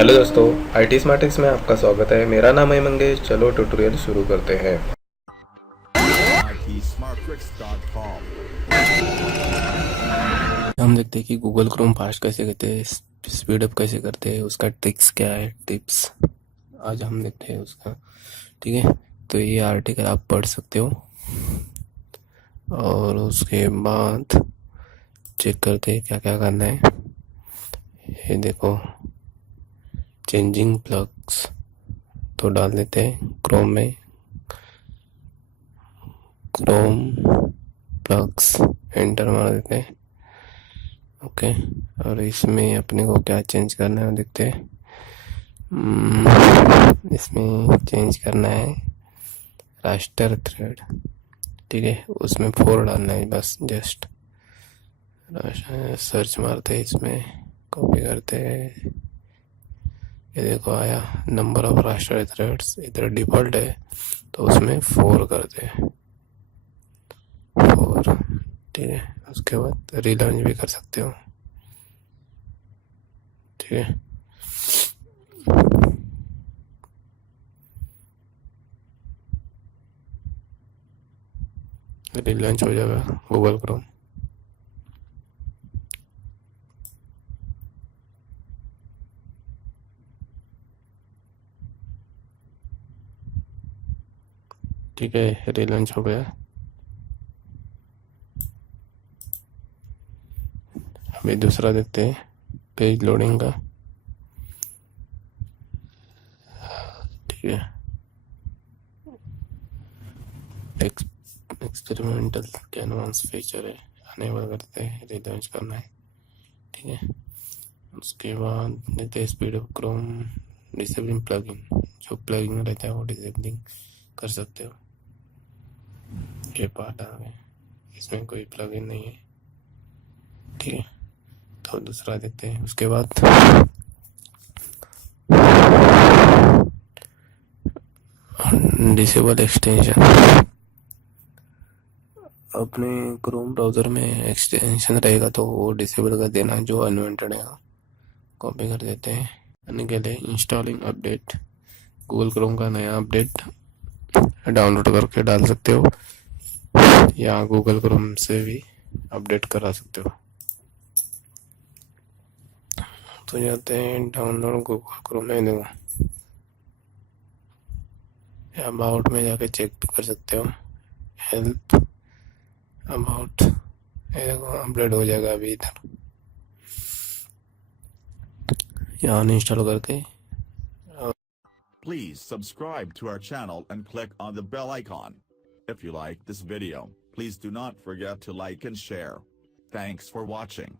Hello दोस्तों, IT स्मार्टिक्स में आपका स्वागत है। मेरा नाम है मंगेश। चलो ट्यूटोरियल शुरू करते हैं। itsmarttricks.com। हम देखते हैं कि गूगल क्रोम फास्ट कैसे करते हैं, स्पीड अप कैसे करते हैं, उसका ट्रिक्स क्या है, टिप्स आज हम देखते हैं उसका। ठीक है, तो ये आर्टिकल आप पढ़ सकते हो और उसके बाद चेक करते हैं क्या क्या करना है। ये देखो, चेंजिंग प्लग्स तो डाल देते हैं क्रोम में, क्रोम प्लग्स एंटर मार देते हैं। ओके, और इसमें अपने को क्या चेंज करना है देखते हैं। इसमें चेंज करना है रास्टर थ्रेड। ठीक है, उसमें 4 डालना है बस। जस्ट सर्च मारते हैं, इसमें कॉपी करते हैं। ये देखो आया, नंबर ऑफ रास्टर थ्रेड्स इधर डिफॉल्ट है तो उसमें 4 करते हैं, 4। ठीक है, उसके बाद रिलॉन्च भी कर सकते हो। ठीक है, रिलॉन्च हो जाएगा गूगल क्रोम। ठीक है, रिलॉन्च हो गया। अभी दूसरा देखते हैं, पेज लोडिंग का। ठीक है, एक्सपेरिमेंटल कैनवास फीचर है, अनेबल करते हैं, रिलॉन्च करना है। ठीक है, उसके बाद देखते हैं speed of Chrome disabling plugin. जो प्लगइन रहता है वो डिसेबलिंग कर सकते हो। ये पार्ट आ गया, इसमें कोई प्लगइन नहीं है। ठीक है, तो दूसरा देखते हैं। उसके बाद डिसेबल एक्सटेंशन। अपने क्रोम ब्राउज़र में एक्सटेंशन रहेगा तो वो डिसेबल कर देना, जो अनवांटेड है कॉपी कर देते हैं। करने के लिए इंस्टॉलिंग अपडेट, गूगल क्रोम का नया अपडेट डाउनलोड करके डाल सकते हो या गूगल क्रोम से भी अपडेट करा सकते हो। तो जाते हैं डाउनलोड गूगल क्रोम में, देखो अबाउट में जाके चेक भी कर सकते हो। हेल्प अबाउट, ये देखो अपडेट हो जाएगा अभी इधर। यहाँ इंस्टॉल करके Please subscribe to our channel and click on the bell icon. If you like this video, please do not forget to like and share. Thanks for watching.